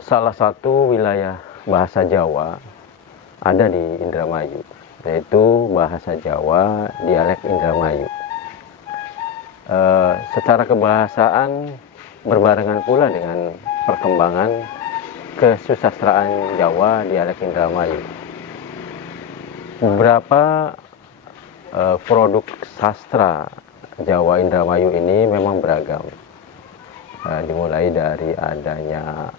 salah satu wilayah bahasa Jawa ada di Indramayu, yaitu bahasa Jawa dialek Indramayu. Secara kebahasaan berbarengan pula dengan perkembangan kesusastraan Jawa dialek Indramayu. Beberapa produk sastra Jawa Indramayu ini memang beragam, dimulai dari adanya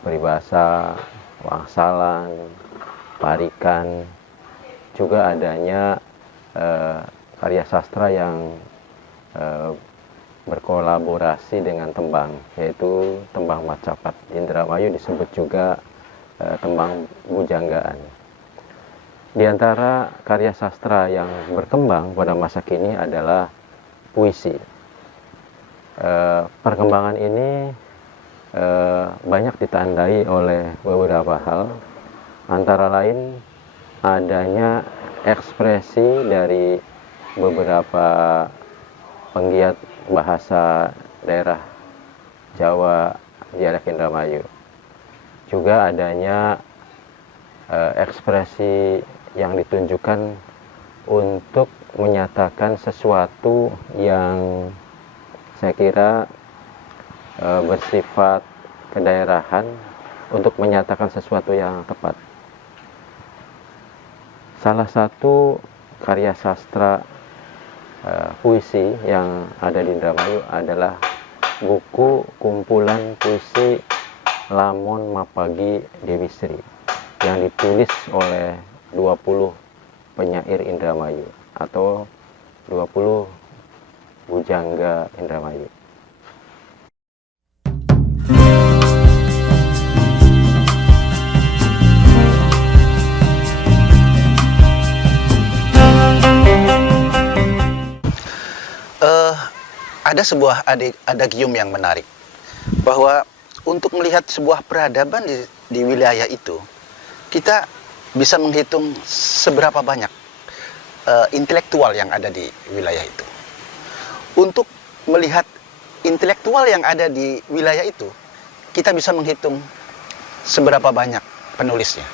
peribahasa, wangsalan, parikan, juga adanya karya sastra yang berkolaborasi dengan tembang, yaitu tembang Macapat. Di Indramayu disebut juga tembang bujanggaan. Di antara karya sastra yang berkembang pada masa kini adalah puisi. Perkembangan ini banyak ditandai oleh beberapa hal, antara lain adanya ekspresi dari beberapa penggiat bahasa daerah Jawa dialek Indramayu. Juga adanya ekspresi yang ditunjukkan untuk menyatakan sesuatu yang saya kira bersifat kedaerahan, untuk menyatakan sesuatu yang tepat. Salah satu karya sastra puisi yang ada di Indramayu adalah buku kumpulan puisi Lamon Mapagi Dewi Sri yang ditulis oleh 20 penyair Indramayu atau 20 bujangga Indramayu. Ada sebuah adagium yang menarik, bahwa untuk melihat sebuah peradaban di wilayah itu, kita bisa menghitung seberapa banyak intelektual yang ada di wilayah itu. Untuk melihat intelektual yang ada di wilayah itu, kita bisa menghitung seberapa banyak penulisnya.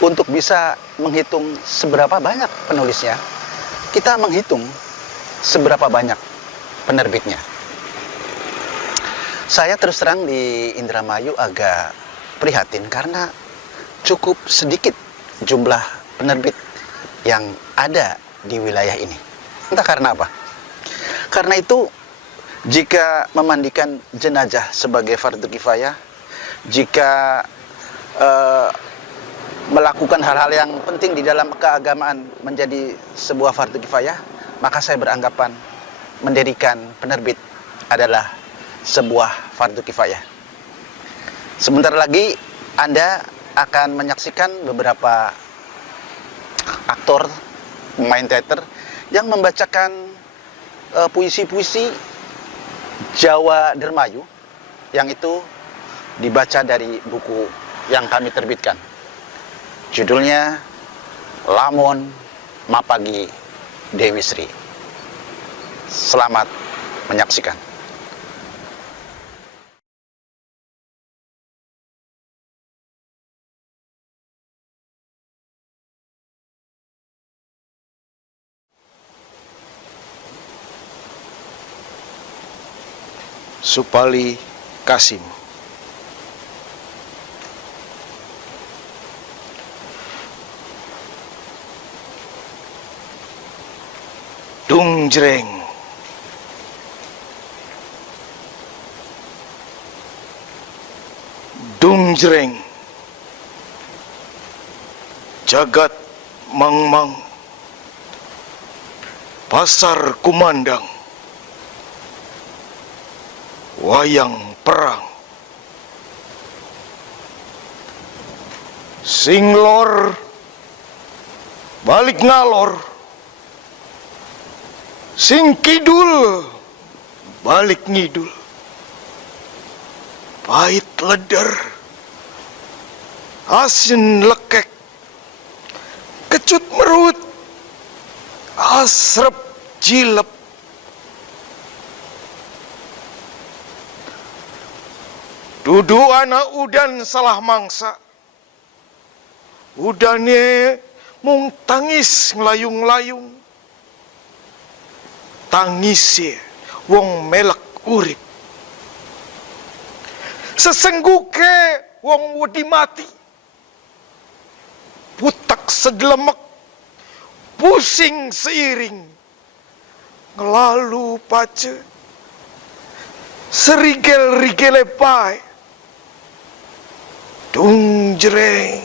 Untuk bisa menghitung seberapa banyak penulisnya, kita menghitung seberapa banyak penerbitnya. Saya terus terang di Indramayu agak prihatin karena cukup sedikit jumlah penerbit yang ada di wilayah ini. Entah karena apa. Karena itu, jika memandikan jenazah sebagai fardu kifayah, jika melakukan hal-hal yang penting di dalam keagamaan menjadi sebuah fardu kifayah, maka saya beranggapan mendirikan penerbit adalah sebuah fardu kifayah. Sebentar lagi Anda akan menyaksikan beberapa aktor, pemain teater yang membacakan puisi-puisi Jawa Dermayu yang itu dibaca dari buku yang kami terbitkan. Judulnya Lamon Mapagi Dewi Sri. Selamat menyaksikan. Supali Kasim. Dungjreng. Dungjreng. Jagat mangmang. Pasar kumandang. Wayang perang. Singlor balik ngalor. Sing kidul balik ngidul. Pahit leder, asin lekek, kecut merut, asrep jilep. Dudu anak udan salah mangsa. Udane mung tangis nglayung-layung. Tangis wong melek urip. Sesengguke wong wedi mati. Putak seglemek, pusing seiring. Ngelalu pace, serigel-rigele pae. Dung jreng.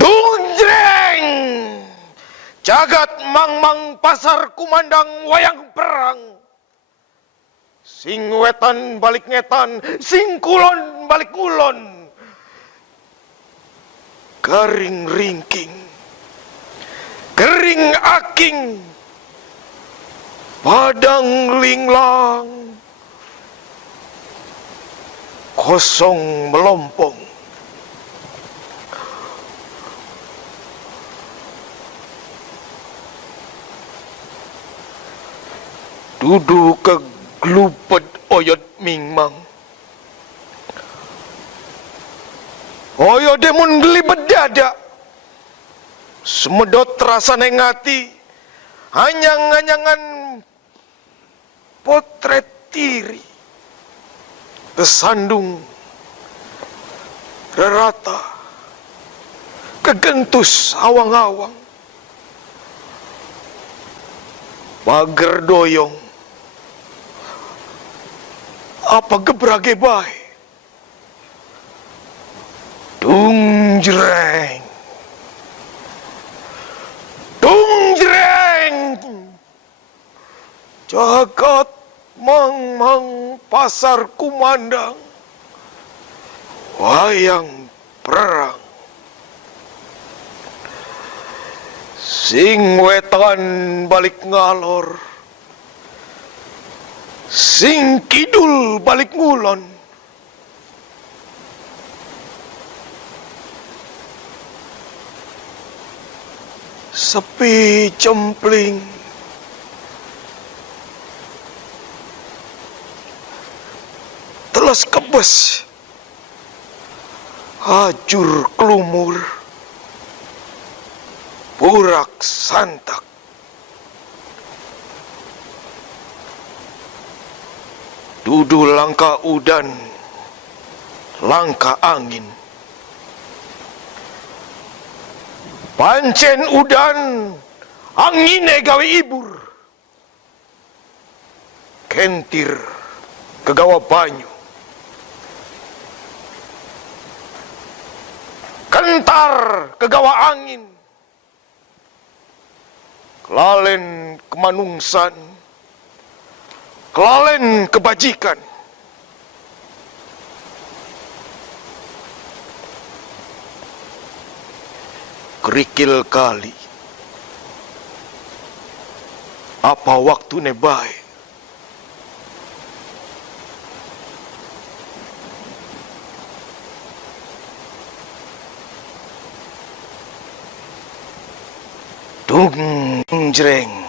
Dung jreng. Jagat mang-mang pasar kumandang wayang perang. Sing wetan balik ngetan, sing kulon balik kulon. Garing ringking, kering aking, padang linglang, kosong melompong. Dudu keglupet oyot mingmang. Oyot demun gelibet dada. Semedot rasa nengati. Anyang-anyangan potret tiri. Kesandung. Rerata. Kegentus awang-awang. Pager doyong. Apa gebrage bae? Dung jreng. Dung jreng. Jagat mang-mang pasar kumandang. Wayang perang. Sing wetan balik ngalor. Sing kidul balik ngulon. Sepi cempling. Telas kebes. Hajur kelumur. Burak santak. Dudu langka udan, langka angin. Pancen udan, angine gawe ibur. Kentir kegawa banyu. Kentar kegawa angin. Kelalen kemanungsan. Kelalen kebajikan. Kerikil kali. Apa waktu ne bae? Dung jreng.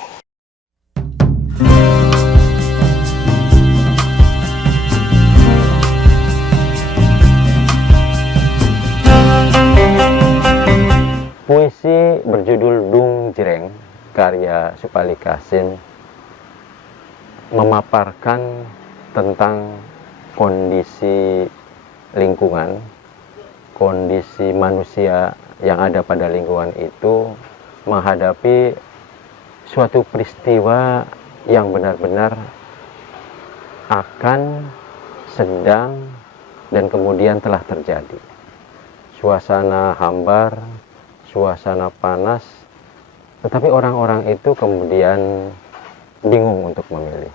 Puisi berjudul Dung Jreng karya Supali Kasim memaparkan tentang kondisi lingkungan, kondisi manusia yang ada pada lingkungan itu menghadapi suatu peristiwa yang benar-benar akan, sedang, dan kemudian telah terjadi. Suasana hambar, suasana panas, tetapi orang-orang itu kemudian bingung untuk memilih.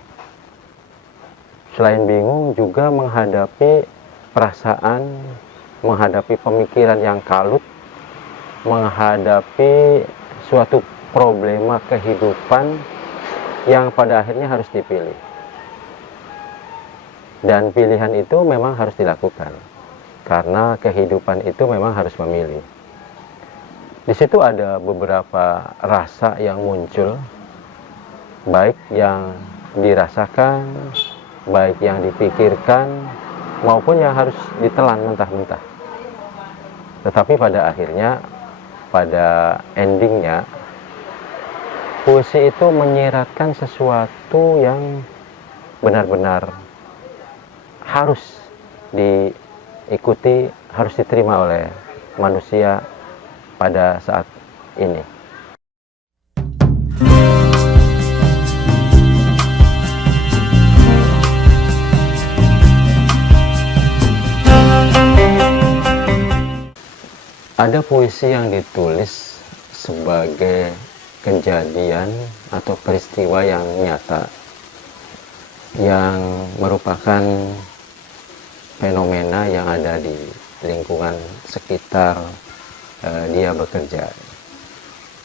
Selain bingung, juga menghadapi perasaan, menghadapi pemikiran yang kalut, menghadapi suatu problema kehidupan yang pada akhirnya harus dipilih. Dan pilihan itu memang harus dilakukan, karena kehidupan itu memang harus memilih. Di situ ada beberapa rasa yang muncul, baik yang dirasakan baik yang dipikirkan maupun yang harus ditelan mentah-mentah. Tetapi pada akhirnya, pada endingnya, puisi itu menyiratkan sesuatu yang benar-benar harus diikuti, harus diterima oleh manusia pada saat ini. Ada puisi yang ditulis sebagai kejadian atau peristiwa yang nyata, yang merupakan fenomena yang ada di lingkungan sekitar dia bekerja.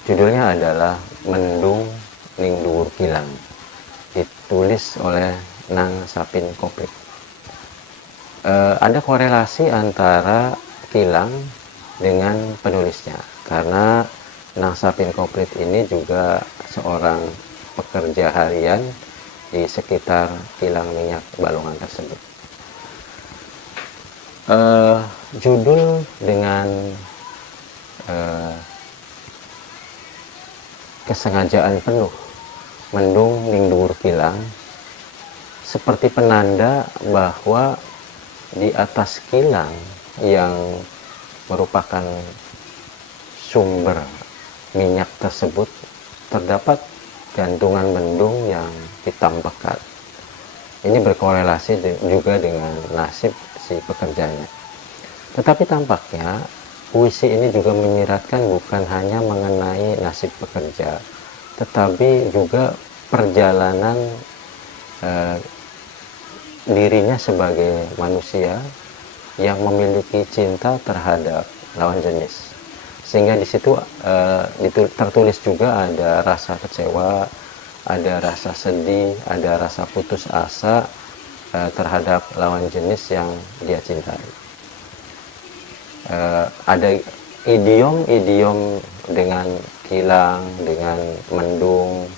Judulnya adalah Mendung Ning Dhuwur Kilang, ditulis oleh Nang Sapin Koplit. Ada korelasi antara Kilang dengan penulisnya, karena Nang Sapin Koplit ini juga seorang pekerja harian di sekitar kilang minyak Balongan tersebut. Judul dengan kesengajaan penuh, Mendung Ning Dhuwur Kilang, seperti penanda bahwa di atas kilang yang merupakan sumber minyak tersebut terdapat gantungan mendung yang hitam pekat. Ini berkorelasi juga dengan nasib si pekerjanya. Tetapi tampaknya puisi ini juga menyiratkan bukan hanya mengenai nasib pekerja, tetapi juga perjalanan dirinya sebagai manusia yang memiliki cinta terhadap lawan jenis, sehingga di situ tertulis juga ada rasa kecewa, ada rasa sedih, ada rasa putus asa terhadap lawan jenis yang dia cintai. Ada idiom-idiom dengan kilang, dengan mendung,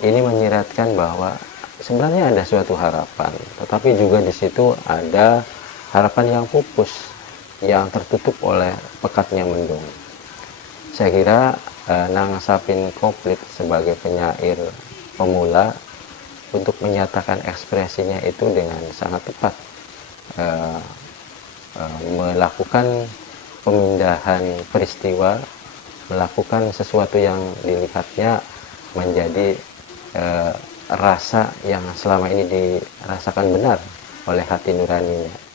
ini menyiratkan bahwa sebenarnya ada suatu harapan, tetapi juga di situ ada harapan yang pupus, yang tertutup oleh pekatnya mendung. Saya kira Nang Sapin Koplit sebagai penyair pemula untuk menyatakan ekspresinya itu dengan sangat tepat, melakukan pemindahan peristiwa, melakukan sesuatu yang dilihatnya menjadi rasa yang selama ini dirasakan benar oleh hati nuraninya.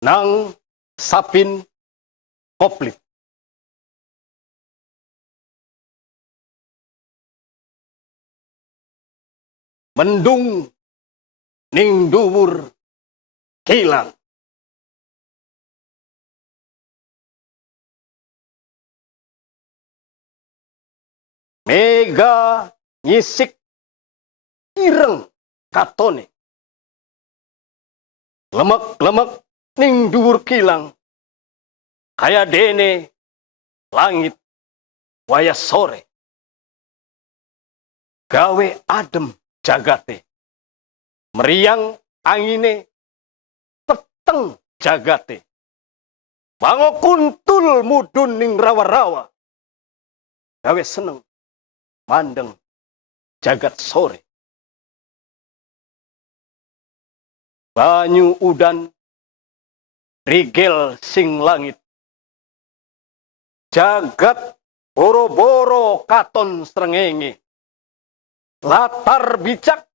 Nang Sapin Koplit. Mendung Ning Dhuwur Kilang. Mega nyisik ireng katone. Lemek-lemek ning dhuwur kilang, kaya dene langit waya sore. Gawe adem jagate, meriang angine peteng jagate. Bango kuntul mudun ning rawa-rawa, gawe seneng mandeng jagat sore. Banyu udan rigel sing langit, jagat boro-boro katon srengenge, latar bicak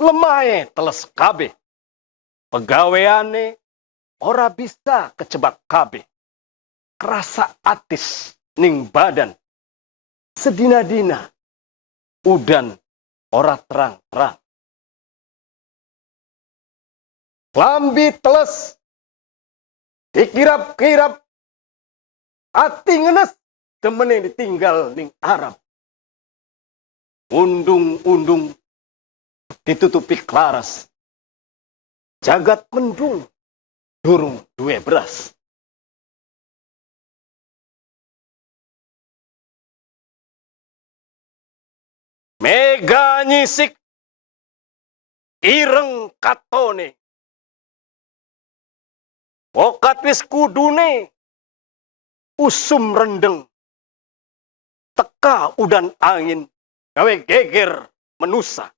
lemahe teles kabeh, pegaweane ora bisa kecebak kabeh, kerasa atis ning badan, sedina-dina udan ora terang-terang. Lambi teles dikirap-kirap, ati ngenes demene ditinggal ning Arab. Undung-undung ditutupi klaras, jagat mendung durung duwe beras. Mega nyisik ireng katone. Pokat wis kudune usum rendeng. Teka udan angin gawe geger menusa.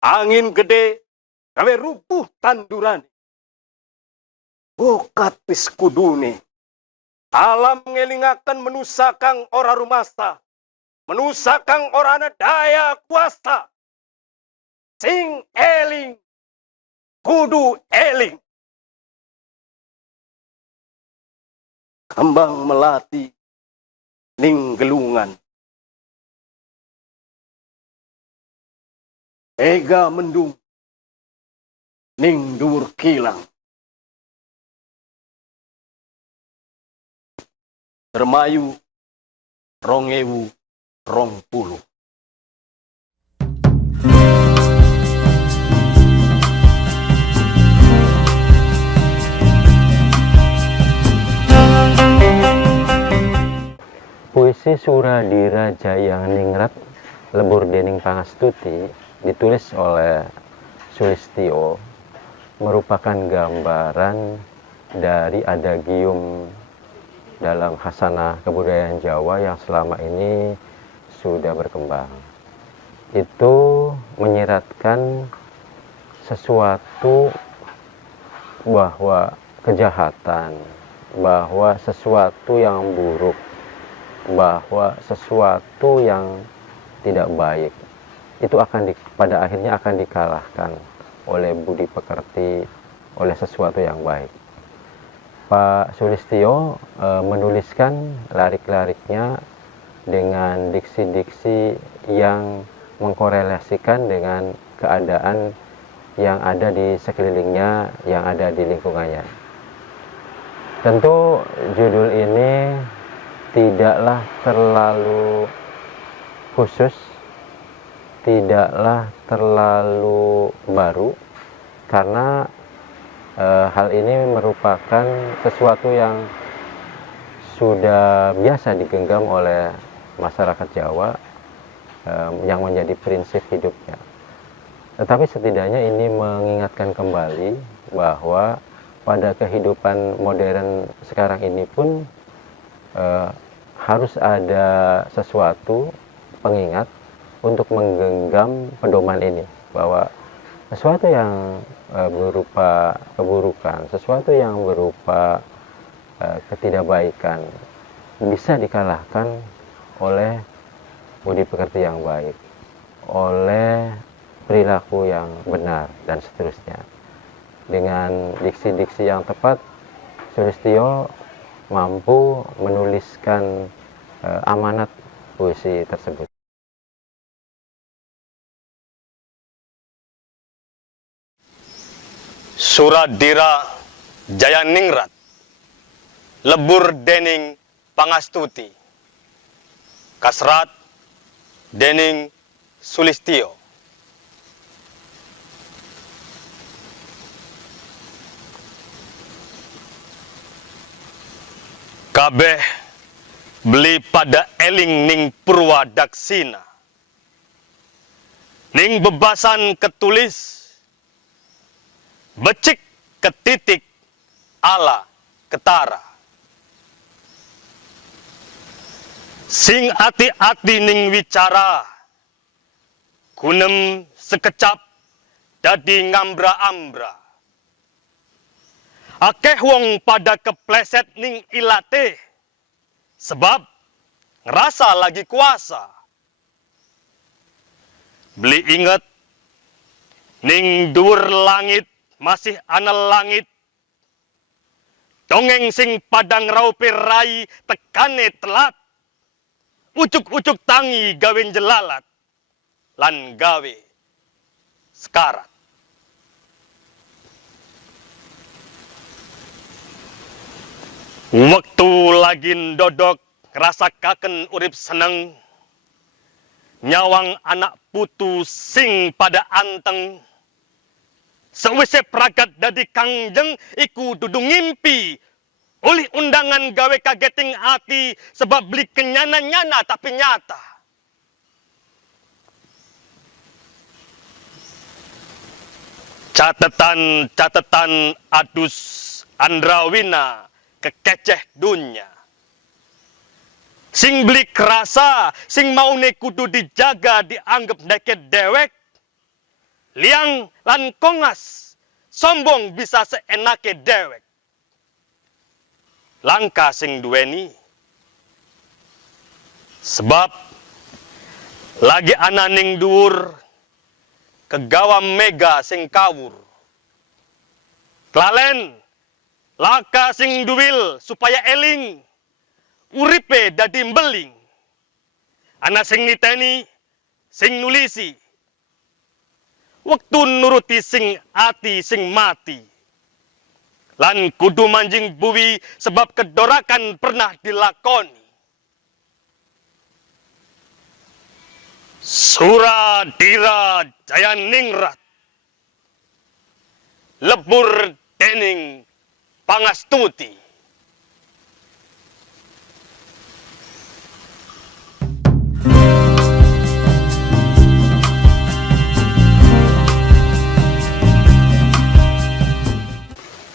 Angin gede gawe rubuh tanduran. Pokat wis kudune alam ngelingaken menusa kang ora rumasa. Menusa kang ora ana daya kuasa. Sing eling kudu eling. Kembang melati ning gelungan. Ega mendung ning dhuwur kilang. Dermayu 2020. Puisi Suradira Jayang Ningrat Lebur Dening Pangastuti ditulis oleh Sulistyo merupakan gambaran dari adagium dalam khasanah kebudayaan Jawa yang selama ini sudah berkembang. Itu menyiratkan sesuatu bahwa kejahatan, bahwa sesuatu yang buruk, bahwa sesuatu yang tidak baik itu pada akhirnya akan dikalahkan oleh budi pekerti, oleh sesuatu yang baik. Pak Sulistyo menuliskan larik-lariknya dengan diksi-diksi yang mengkorelasikan dengan keadaan yang ada di sekelilingnya, yang ada di lingkungannya. Tentu judul ini tidaklah terlalu khusus, tidaklah terlalu baru, karena hal ini merupakan sesuatu yang sudah biasa digenggam oleh masyarakat Jawa yang menjadi prinsip hidupnya. Tetapi setidaknya ini mengingatkan kembali bahwa pada kehidupan modern sekarang ini pun harus ada sesuatu pengingat untuk menggenggam pedoman ini, bahwa sesuatu yang berupa keburukan, sesuatu yang berupa ketidakbaikan bisa dikalahkan oleh budi pekerti yang baik, oleh perilaku yang benar, dan seterusnya. Dengan diksi-diksi yang tepat, Sulistyo mampu menuliskan amanat puisi tersebut. Suradira Jayaningrat Lebur Dening Pangastuti Kasrat Dening Sulistyo. Kabeh beli pada eling ning Purwadaksina, ning bebasan ketulis, becik ketitik ala ketara. Sing ati-ati ning wicara, gunem sekecap dadi ngambra-ambra. Akeh wong pada kepleset ning ilate, sebab ngerasa lagi kuasa. Beli inget, ning dhuwur langit masih ana langit. Dongeng sing padang raupe rai tekane telat. Ucuk-ucuk tangi gawe jelalat, lan gawe sekarat. Waktu lagi ndodok ngrasakaken urip seneng, nyawang anak putu sing pada anteng, Sawise pragat dadi kangjeng iku dudu ngimpi. Oleh undangan gawe kageting ati sebab beli kenyana-nyana tapi nyata. Catatan adus Andrawina kekeceh dunya. Sing beli kerasa, sing maune kudu dijaga dianggap neket dewek. Liang lan kongas, sombong bisa seenake dewek. Langka sing duweni. Sebab lagi ananing dhuwur kegawa mega sing kawur. Klalen laka sing duwil supaya eling. Uripe dadi mbeling. Ana sing niteni, sing nulisi. Waktu nuruti sing ati sing mati. Lan kudu manjing buwi sebab kedorakan pernah dilakoni. Suradira Jaya Ningrat. Lebur dening pangastuti.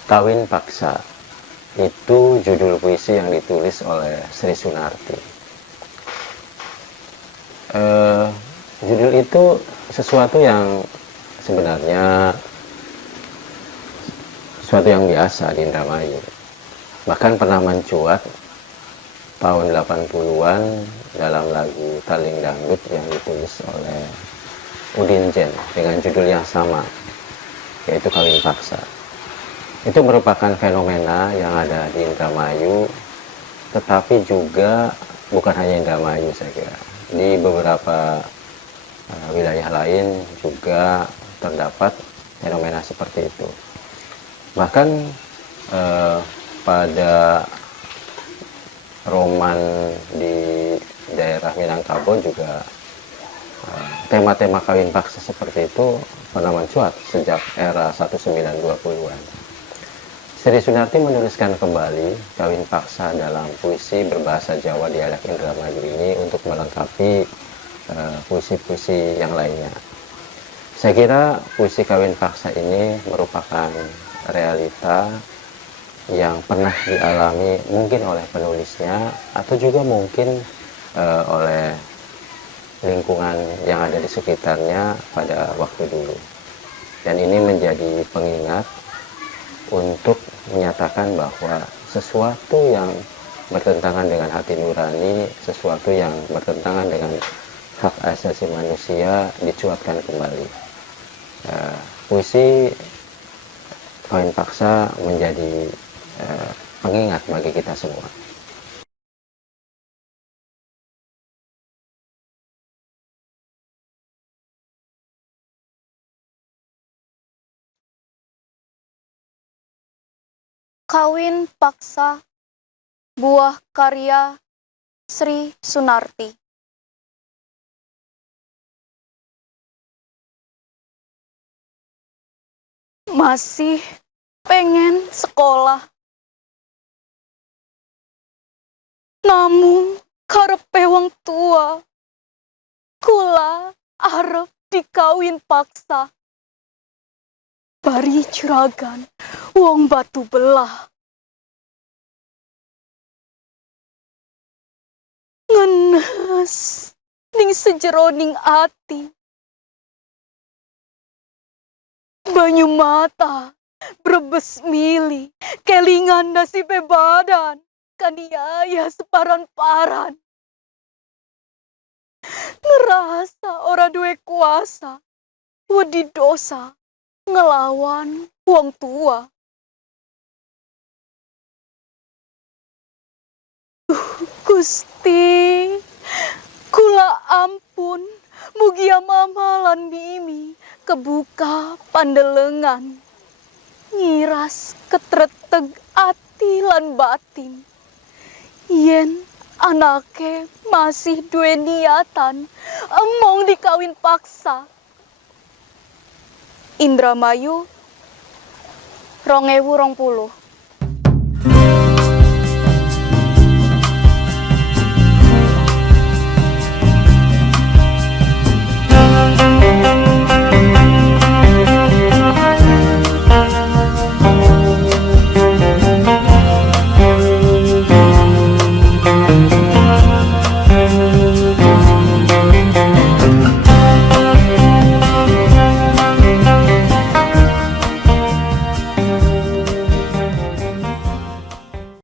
Kawin Paksa itu judul puisi yang ditulis oleh Sri Sunarti. Judul itu sesuatu yang sebenarnya sesuatu yang biasa di Indramayu. Bahkan pernah mencuat tahun 80-an dalam lagu Taling Dangdut yang ditulis oleh Udin Jen dengan judul yang sama, yaitu Kawin Paksa. Itu merupakan fenomena yang ada di Indramayu, tetapi juga bukan hanya Indramayu saya kira. Di beberapa wilayah lain juga terdapat fenomena seperti itu. Bahkan pada roman di daerah Minangkabau juga tema-tema kawin paksa seperti itu pernah mencuat sejak era 1920-an. Sri Sunarti menuliskan kembali kawin paksa dalam puisi berbahasa Jawa dialek Indramayu ini untuk melengkapi puisi-puisi yang lainnya. Saya kira puisi kawin paksa ini merupakan realita yang pernah dialami mungkin oleh penulisnya atau juga mungkin oleh lingkungan yang ada di sekitarnya pada waktu dulu. Dan ini menjadi pengingat untuk menyatakan bahwa sesuatu yang bertentangan dengan hati nurani, sesuatu yang bertentangan dengan hak asasi manusia dicuatkan kembali. Puisi kawin paksa menjadi pengingat bagi kita semua. Kawin Paksa, buah karya Sri Sunarti. Masih pengen sekolah, namun karepe wong tua, kula arep dikawin paksa. Bari juragan wong batu belah. Ngenes ning sejeroning ati. Banyu mata brebes mili kelingan nasibe badan kaniaya separan-paran. Ngerasa ora duwe kuasa wedi dosa ngelawan wong tua. Gusti, kula ampun, mugia mama lan mimi kebuka pandelengan, ngiras ketreteg ati lan batin. Yen anake masih duwe niatan emong dikawin paksa. Indramayu 2020.